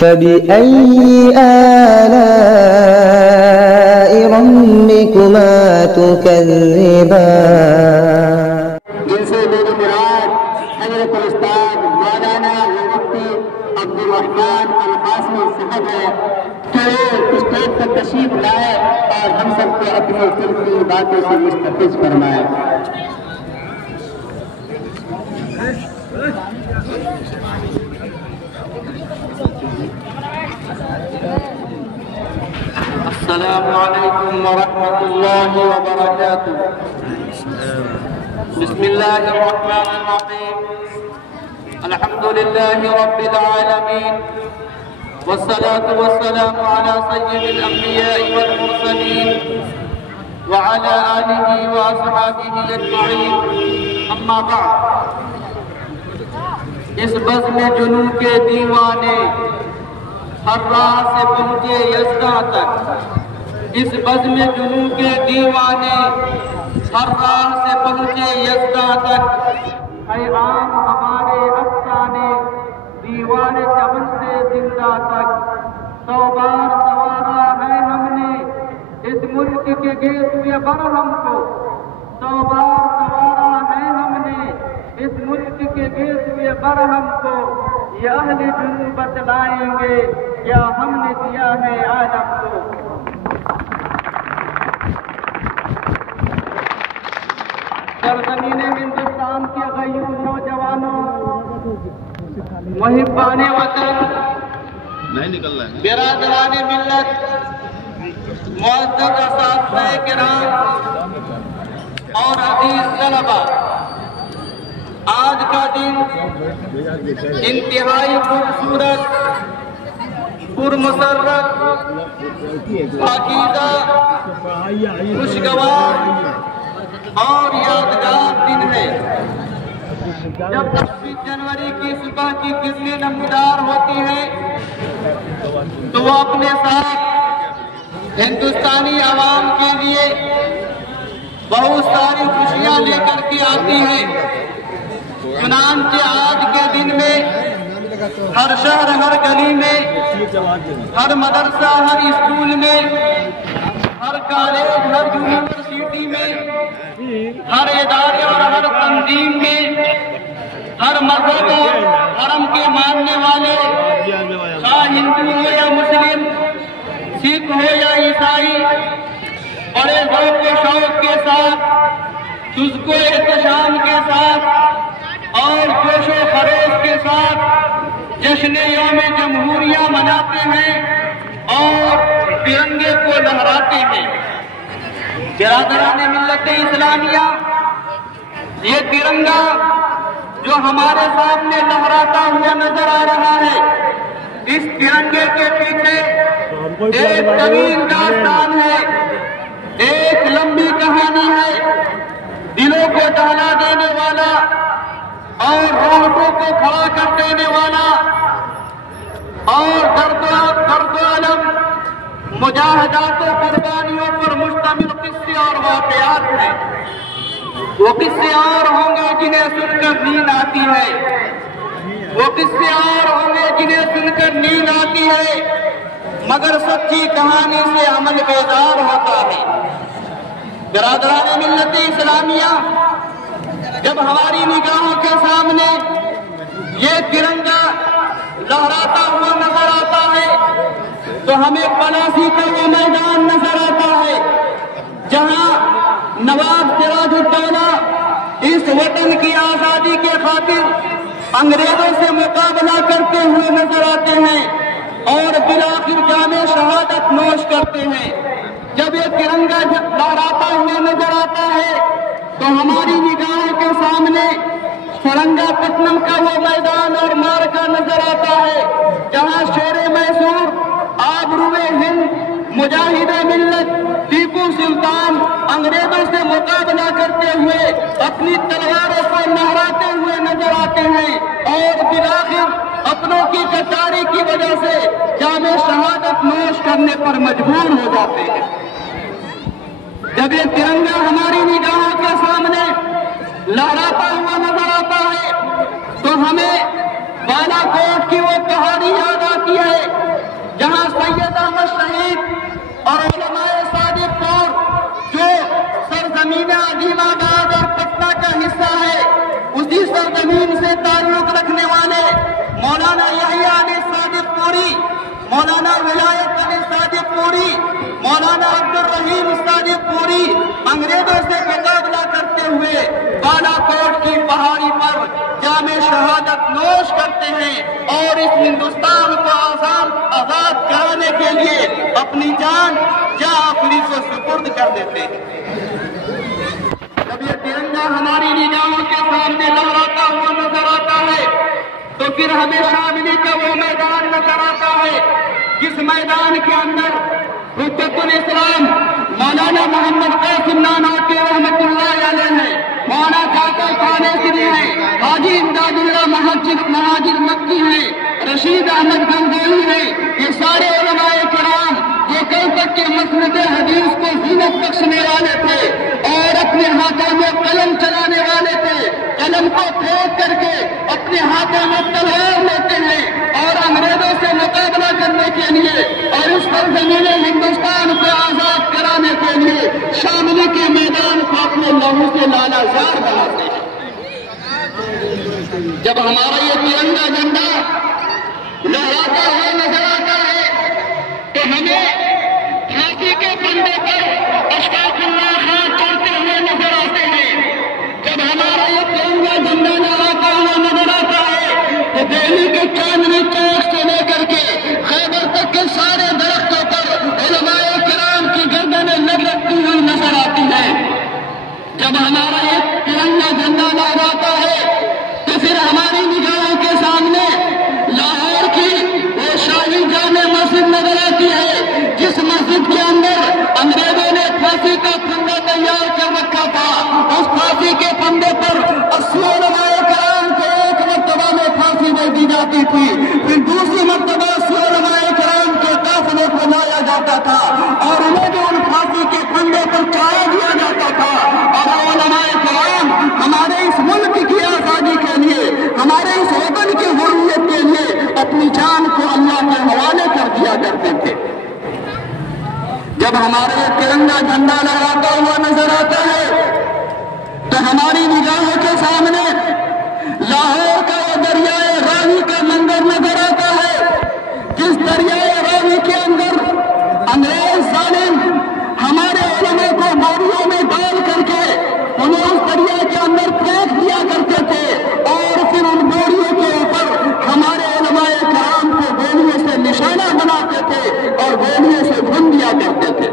فبأي آلاء ربكما تكذبان جن سے میری مراد حضرت الاستاذ مولانا مفتی عبدالرحمان القاسمی صاحب ہے کہ اسٹیج پر تشریف لائے اور ہم سب کو اپنی قیمتی باتوں سے مستفیض فرمائے. السلام علیکم ورحمۃ اللہ وبرکاتہ. بسم اللہ الرحمن الرحیم. الحمد للہ رب العالمین والصلاة والسلام على سید الانبیاء والمرسلین وعلى آلہ واصحابہ اجمعین. اما بعد. اس بزم جنوں کے دیوانے ہر راہ سے پہنچے یزداں تک. اس بزم جنوں کے دیوانے ہر راہ سے پہنچے یزداں تک. اے عام ہمارے افسانے دیوان چمن سے زندہ تک. 100 بار سوارا ہے ہم نے اس ملک کے گیسوئے برہم کو. 100 بار سوارا ہے ہم نے اس ملک کے گیسوئے برہم کو. یہ اہل جنوں بتلائیں گے کیا ہم نے دیا ہے عالم کو. سرزمین ہندوستان کے غیور نوجوانوں، محبان وطن، برادران ملت، معزز اساتذہ کرام اور عزیز طلبہ، آج کا دن انتہائی خوبصورت، پرمسرت، پاکیزہ، خوشگوار اور یادگار دن ہے. جب 26 جنوری کی صبح کی کرنیں نمودار ہوتی ہیں تو وہ اپنے ساتھ ہندوستانی عوام کے لیے بہت ساری خوشیاں لے کر کے آتی ہیں. چنانچہ آج کے دن میں ہر شہر، ہر گلی میں، ہر مدرسہ، ہر اسکول میں، ہر کالج، ہر یونیورسٹی میں، ہر ادارے اور ہر تنظیم میں، ہر مذہب اور حرم کے ماننے والے، خواہ ہندو ہو یا مسلم، سکھ ہو یا عیسائی، بڑے ذوق و شوق کے ساتھ، جذب و احتشام کے ساتھ اور جوش و خروش کے ساتھ جشن یوم جمہوریہ مناتے ہیں اور ترنگے کو لہراتے ہیں. برادران ملت اسلامیہ، یہ ترنگا جو ہمارے سامنے لہراتا ہوا نظر آ رہا ہے، اس ترنگے کے پیچھے ایک طویل داستان ہے، ایک لمبی کہانی ہے. دلوں کو دہلا دینے والا اور رونقوں کو کھڑا کر دینے والا اور درد و علم، مجاہدات و قربانیوں پر مشتمل قصے اور واقعات ہیں. وہ قصے اور ہوں گے جنہیں سن کر نیند آتی ہے، وہ قصے اور ہوں گے جنہیں سن کر نیند آتی ہے، مگر سچی کہانی سے عمل بیدار ہوتا ہے. برادران ملت اسلامیہ، جب ہماری نگاہوں کے سامنے یہ ترنگا لہراتا ہوا نظر آتا ہے تو ہمیں پلاسی کا وہ میدان نظر آتا ہے جہاں نواب سراج الدولہ اس وطن کی آزادی کے خاطر انگریزوں سے مقابلہ کرتے ہوئے نظر آتے ہیں اور بالآخر جام شہادت نوش کرتے ہیں. جب یہ ترنگا لہراتا ہوا نظر آتا ہے تو ہماری نگاہوں کے سامنے سرنگا پٹنم کا وہ میدان اور مارکا نظر آتا ہے جہاں شیر میسور، آبروئے ہند، مجاہد ملت ٹیپو سلطان انگریزوں سے مقابلہ کرتے ہوئے اپنی تلواروں کو لہراتے ہوئے نظر آتے ہیں اور بالآخر اپنوں کی کٹاری کی وجہ سے جام شہادت نوش کرنے پر مجبور ہو جاتے ہیں. جب یہ ترنگا ہماری نگاہوں کے سامنے لہراتا ہوا نظر آتا ہے تو ہمیں بالا کوٹ کی وہ کہانی یاد آتی ہے مولانا عبدالرحیم استادی پوری انگریزوں سے مقابلہ کرتے ہوئے بالا کوٹ کی پہاڑی پر جام شہادت نوش کرتے ہیں اور اس ہندوستان کو آزاد کرانے کے لیے اپنی جان آخری کو سپرد کر دیتے ہیں۔ جب یہ ترنگا ہماری نگاہوں کے سامنے لہراتا ہوا نظر آتا ہے تو پھر ہمیں شاملی کا وہ میدان نظر آتا ہے جس میدان کے اندر حجت الاسلام مولانا محمد قاسم نانوتوی رحمۃ اللہ علیہ ہے، مولانا جعفر تھانیسری ہے، حاجی امداد اللہ مہاجر مکی ہے، رشید احمد گنگوہی ہے، یہ سارے علماء کرام جو کل تک کے مسند حدیث کو زینت بخشنے والے تھے اور اپنے ہاتھوں میں قلم چلانے والے تھے، قلم کو پھینک کر کے اپنے ہاتھوں میں تلوار لیتے ہیں اور انگریزوں سے مقابلہ کرنے کے لیے اور اس سرزمین ہندوستان کو آزاد کرانے کے لیے شاملی کے میدان کو اپنے لہو سے لالا زار بناتے ہیں۔ جب ہمارا یہ ترنگا جھنڈا لہراتا ہوا نظر آتا ہے تو ہمیں پھانسی کے پھندے پر اشفاق اللہ خان چڑھتے ہوئے نظر آتے ہیں۔ جب ہمارا یہ ترنگا جھنڈا لہراتا ہوا نظر آتا ہے تو دہلی کے چاندنی چوک سے لے کر کے خیبر تک کے سارے درختوں پر علماء کرام کی گردنیں لگتی ہوئی نظر آتی ہیں۔ جب ہمارا یہ ترنگا جھنڈا لہراتا ہے تو پھر ہماری نگاہوں کے سامنے لاہور کی وہ شاہی جامع مسجد نظر آتی ہے جس مسجد کے اندر انگریزوں نے پھانسی کا پھندا تیار کر رکھا تھا۔ اس پھانسی کے پھندے پر 80 علماء کرام کو ایک مرتبہ میں پھانسی دے دی جاتی تھی، پھر دوسری مرتبہ 80 علماء کرام کے قافلے کو لایا جاتا تھا اور انہیں بھی ان پھانسی کے پھندے پر چڑھا دیا جاتا تھا اور علماء کرام ہمارے اس ملک کی آزادی کے لیے، ہمارے اس وطن کی حریت کے لیے اپنی جان کو اللہ کے حوالے کر دیا کرتے تھے۔ جب ہمارے ترنگا جھنڈا لہراتا ہوا نظر آتا ہے تو ہماری نگاہوں کے سامنے لاہور کا وہ دریائے راوی کا منظر نظر آتا ہے جس دریائے راوی کے اندر انگریز ظالم ہمارے علماء کو باریوں میں ڈال کر کے انہیں اس دریا کے اندر پھینک دیا کرتے تھے اور پھر ان بوریوں کے اوپر ہمارے علماء کرام کو گولیوں سے نشانہ بناتے تھے اور گولیوں سے بھون دیا کرتے تھے۔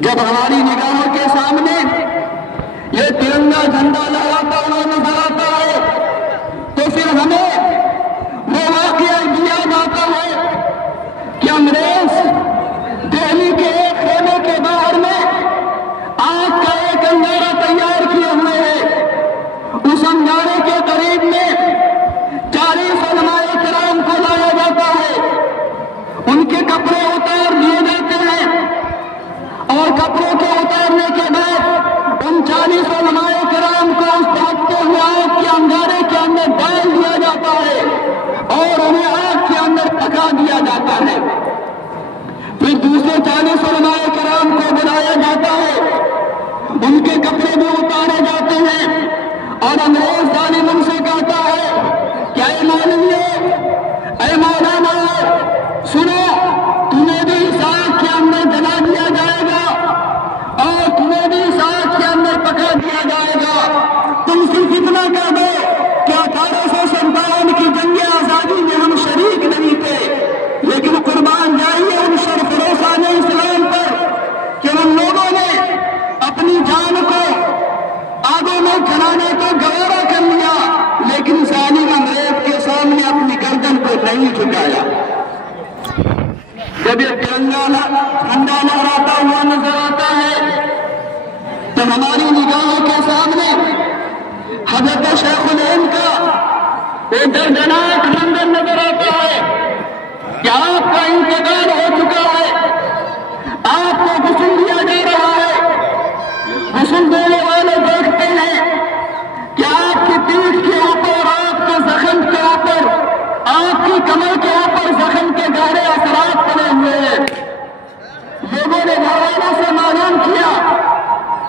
جب ہماری نگاہوں کے سامنے یہ ترنگا جھنڈا لہراتا ہوا نظر آتا ہے تو پھر ہمیں وہ واقعہ یاد آتا ہے کہ انگریز دہلی کے ایک خیمے کے باہر میں آگ کا ایک انگارہ تیار کیے ہوئے ہے۔ اس انگارے کے قریب میں 40 علماء کرام کو لایا جاتا ہے، ان کے کپڑے اتار دیے جاتے ہیں اور کپڑوں کے اتارنے کے بعد ان 40 علماء کرام کو اس بھاگتے ہوئے آگ کے انگارے کے اندر ڈال دیا جاتا ہے اور انہیں آگ کے اندر پکا دیا جاتا ہے۔ پھر دوسرے 40 علماء کرام کو بلایا جاتا ہے، ان کے کپڑے بھی اتارے جاتے ہیں اور انگریز ظالم ان سے کہتا ہے کہ اے مولویو، اے مولانا، سنو، تمہیں بھی اس آگ کے اندر جلا دیا جائے گا اور تمہیں بھی اس آگ کے اندر پکا دیا جائے گا۔ تم صرف اتنا کہہ دو کہ 1857 کی جنگ آزادی میں ہم شریک نہیں تھے، لیکن قربان جائیے ان سرفروشان اسلام پر کہ ان لوگوں نے اپنی جان کو آگوں میں جلانے کو گوارا کر لیا لیکن ظالم انگریز کے سامنے اپنی گردن کو نہیں جھکایا۔ جب یہ ترنگا جھنڈا لہراتا ہوا نظر آتا ہے تو ہماری نگاہوں کے سامنے حضرت شیخ الہند کا ایک دردناک منظر نظر آتا ہے کہ آپ کا انتقال ہو چکا ہے، آپ کو غسل دیا جا رہا ہے۔ غسل دینے والے دیکھتے ہیں کہ آپ کی پیٹھ کے اوپر، آپ کے زخم کے اوپر، آپ کی کمر کے اوپر زخم کے گہرے اثرات پڑے ہوئے ہیں۔ لوگوں نے گھر والوں سے معلوم کیا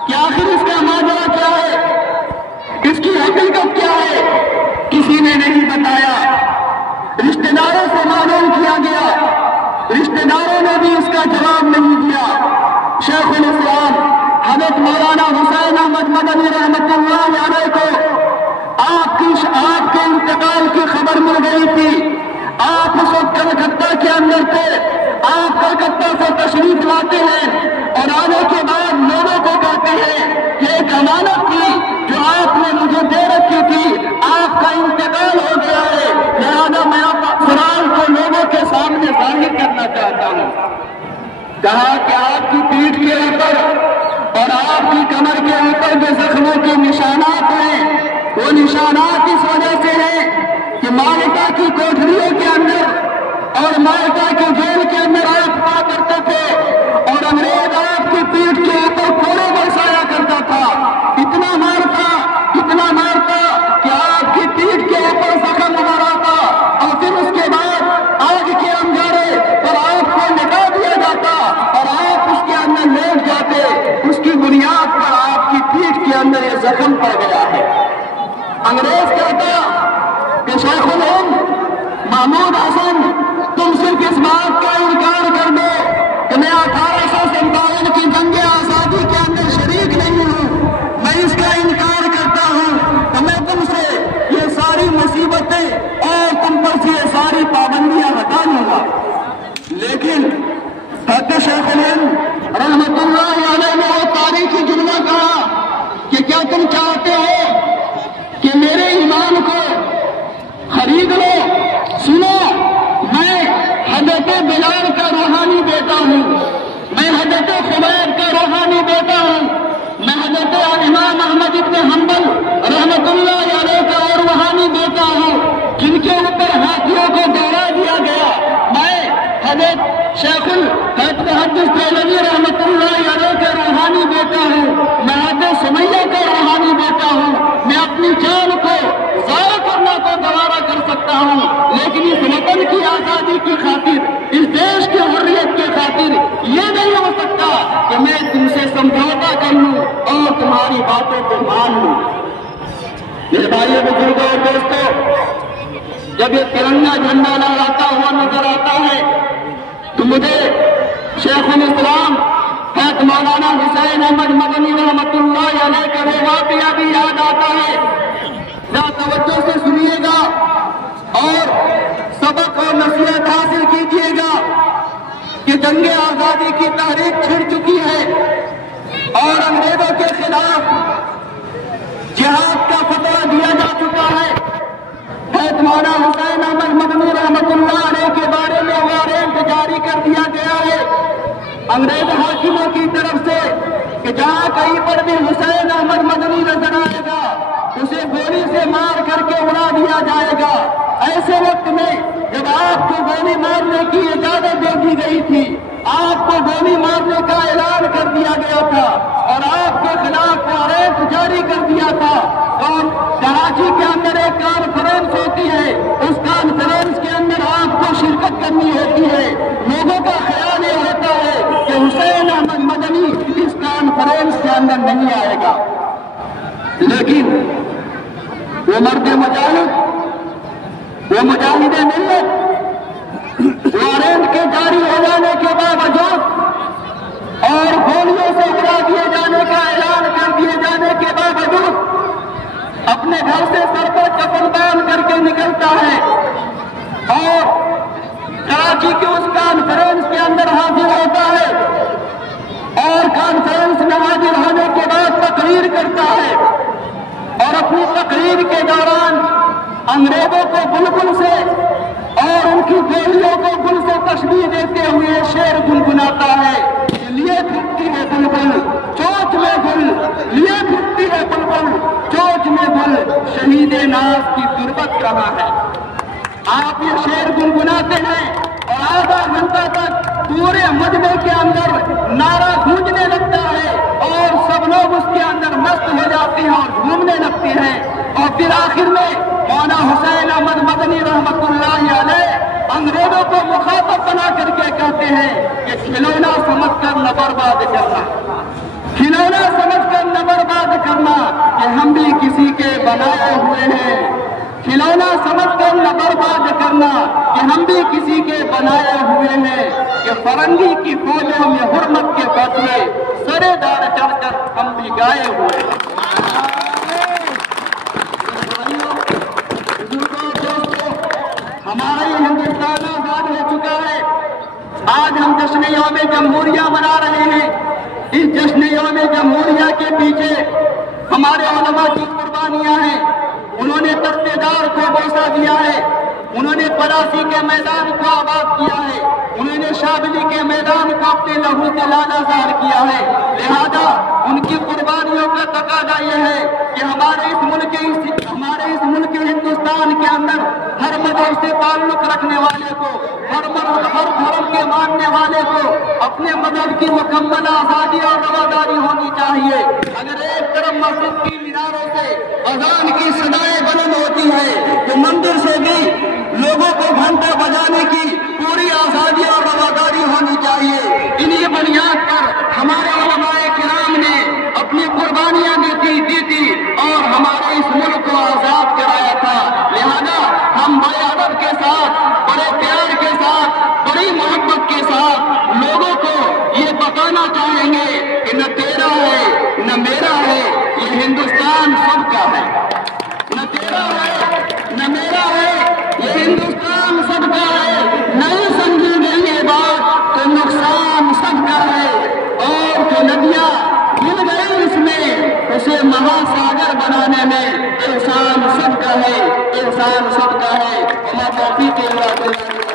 کہ آخر اس کا ماجرا کیا ہے، اس کی حقیقت کیا ہے، کسی نے نہیں بتایا۔ رشتہ داروں سے معلوم کیا گیا، رشتہ داروں نے نے بھی اس کا جواب نہیں دیا۔ شیخ الاسلام حضرت مولانا حسین احمد مدنی رحمۃ اللہ علیہ کو آپ کے انتقال کی خبر مل گئی تھی۔ آپ اس وقت کلکتہ کے اندر تھے۔ آپ کلکتہ سے تشریف لاتے ہیں اور آنے کے بعد لوگوں کو کہتے ہیں کہ ایک امانت تھی جو آپ نے مجھے دے رکھی تھی، آپ کا انتقال ہو گیا ہے، لہذا میں سوال کو لوگوں کے سامنے ظاہر کرنا چاہتا ہوں۔ کہا کہ آپ کی پیٹھ کے اوپر اور آپ کی کمر کے اوپر جو زخموں کے نشانات ہیں، وہ نشانات اس وجہ سے ہیں کہ مالٹا کی کوٹھریوں کے اندر اور مالٹا کے جیل کے اندر آپ ہوا کرتے تھے اور انگریز آپ کی پیٹھ کے اوپر کوڑے برسایا کرتا تھا۔ اتنا مارتا کہ آپ کی پیٹھ کے اوپر زخم ابھر آتا اور پھر اس کے بعد آگ کے انگارے پر آپ کو لٹا دیا جاتا اور آپ اس کے اندر لیٹ جاتے۔ اس کی بنیاد پر آپ کی پیٹھ کے اندر یہ زخم پڑ گیا ہے۔ انگریز کہتا کہ شیخ الہند محمود حسن، تم صرف اس بات کا انکار کر دو کہ میں 1857 کی جنگ آزادی کے اندر شریک نہیں ہوں، میں اس کا انکار کرتا ہوں تو میں تم سے یہ ساری مصیبتیں اور تم پر سے یہ ساری پابندیاں ہٹا لوں گا۔ لیکن حضرت شیخ الہند رحمت اللہ علیہ نے وہ تاریخی جملہ کہا کہ کیا تم چاہتے ہو کہ میرے ایمان کو خرید لو؟ سنو، میں حضرت بلال کا روحانی بیٹا ہوں، میں حضرت خبیر کا روحانی بیٹا ہوں، میں حضرت امام احمد ابن حنبل رحمت اللہ علیہ کا اور روحانی بیٹا ہوں جن کے اوپر ہاتھیوں کو دوڑا دیا گیا۔ میں حضرت شیخ محدث دہلوی رحمت اللہ علیہ کا روحانی بیٹا ہوں، میں حضرت سمیہ کا روحانی بیٹا ہوں۔ میں اپنی جان کو ضائع کرنا تو گوارا کر سکتا ہوں، لیکن اس وطن کی آزادی کی خاطر، اس دیش کی حریت کی خاطر یہ نہیں ہو سکتا کہ میں تم سے سمجھوتا کر لوں اور تمہاری باتوں کو مان لوں۔ میرے بھائیو بزرگوں اور دوستوں، جب یہ ترنگا جھنڈا لہراتا ہوا نظر آتا ہے تو مجھے شیخ الاسلام حضرت مولانا حسین احمد مدنی رحمت اللہ علیہ کا وہ واقعہ بھی یاد آتا ہے۔ ذرا توجہ سے سنیے گا اور سبق اور نصیحت حاصل کیجیے گا کہ جنگ آزادی کی تاریخ چھڑ چکی ہے اور انگریزوں کے خلاف جہاد کا فتویٰ دیا جا چکا ہے۔ حضرت مولانا حسین احمد مدنی رحمت اللہ علیہ کے بارے میں وارنٹ جاری کر دیا گیا ہے انگریز حاکموں کی طرف سے کہ جہاں کہیں پر بھی حسین احمد مدنی نظر آئے گا اسے گولی سے مار کر کے اڑا دیا جائے گا۔ ایسے وقت میں جب آپ کو گولی مارنے کی اجازت دے دی گئی تھی، آپ کو گولی مارنے کا اعلان کر دیا گیا تھا اور آپ کے خلاف وارنٹ جاری کر دیا تھا، اور کراچی کے اندر ایک کانفرنس ہوتی ہے، اس کانفرنس کے اندر آپ کو شرکت کرنی ہوتی ہے۔ لوگوں کا خیال یہ ہوتا ہے کہ حسین احمد مدنی اس کانفرنس کے اندر نہیں آئے گا، لیکن وہ مرد مجاہد، وہ مجاہد ملت وارنٹ کے جاری ہو جانے کے باوجود اور گولیوں سے اڑا دیے جانے کا اعلان کر دیے جانے کے باوجود اپنے گھر سے سر پر کفن باندھ کر کے نکلتا ہے اور کراچی کے اس کانفرنس کے اندر حاضر ہوتا ہے اور کانفرنس میں حاضر ہونے کے بعد تقریر کرتا ہے اور اپنی تقریر کے دوران انگریزوں کو بلبل سے اور ان کی گولیوں کو گل سے تشبیہ دیتے ہوئے شعر گنگناتا ہے کہ لیے پھرتی ہے بلبل چوچ میں گل، لیے پھرتی ہے بلبل چوچ میں گل، شہید ناز کی تربت کہاں ہے۔ آپ یہ شعر گنگناتے ہیں اور آدھا گھنٹہ تک پورے مجمع کے اندر نعرہ گونجنے لگتا ہے اور سب لوگ اس کے اندر مست ہو جاتے ہیں اور گھومنے لگتے ہیں، اور پھر آخر میں مولانا حسین احمد مدنی رحمت اللہ علیہ انگریزوں کو مخاطب بنا کر کے کہتے ہیں کہ کھلونا سمجھ کر نہ برباد کرنا، کھلونا سمجھ کر نہ برباد کرنا کہ ہم بھی کسی کے بنائے ہوئے ہیں، کھلونا سمجھ کر نہ برباد کرنا کہ ہم بھی کسی کے بنائے ہوئے ہیں۔ کہ فرنگی کی فولوں میں حرمت کے بدلے سرے دار چڑھ کر ہم بھی گائے ہوئے ہیں۔ ہمارا یہ ہندوستان آزاد ہو چکا ہے۔ آج ہم جشن یوم جمہوریہ منا رہے ہیں۔ اس جشن یوم جمہوریہ کے پیچھے ہمارے علماء کی قربانیاں ہیں۔ انہوں نے تختیدار کو بوسہ دیا ہے، انہوں نے پلاسی کے میدان کو آباد کیا ہے، انہوں نے شابلی کے میدان کو اپنے لہو سے لالازار کیا ہے۔ لہذا ان کی قربانیوں کا تقاضا یہ ہے کہ ہمارے اس ملک ہندوستان کے اندر ہر مذہب سے تعلق رکھنے والے کو، ہر دھرم کے ماننے والے کو اپنے مذہب کی مکمل آزادی اور رواداری ہونی چاہیے۔ اگر ایک طرف مسجد کی میناروں سے اذان کی صدائیں بلند ہوتی ہے تو مندر سے بھی لوگوں کو گھنٹہ بجانے کی پوری آزادی اور رواداری ہونی چاہیے۔ انہی بنیاد پر ہمارے علماء کرام نے اپنی قربانیاں دی تھی اور ہمارے اس ملک کو آزاد کرایا تھا۔ لہذا ہم بڑے ادب کے ساتھ، بڑے پیار کے ساتھ، بڑی محبت کے ساتھ لوگوں کو یہ بتانا چاہیں گے کہ نہ تیرا ہے نہ میرا ہے، یہ ہندوستان سب کا ہے۔ نہ تیرا ہے نہ میرا ہے، یہ ہندوستان سب کا ہے۔ نہیں سمجھی گئی یہ بات تو نقصان سب کا ہے، اور جو ندیاں مل گئی اس میں اسے مہاساگر بنانے میں احسان سب کا ہے، احسان سب کا ہے۔ ہمارا توفیق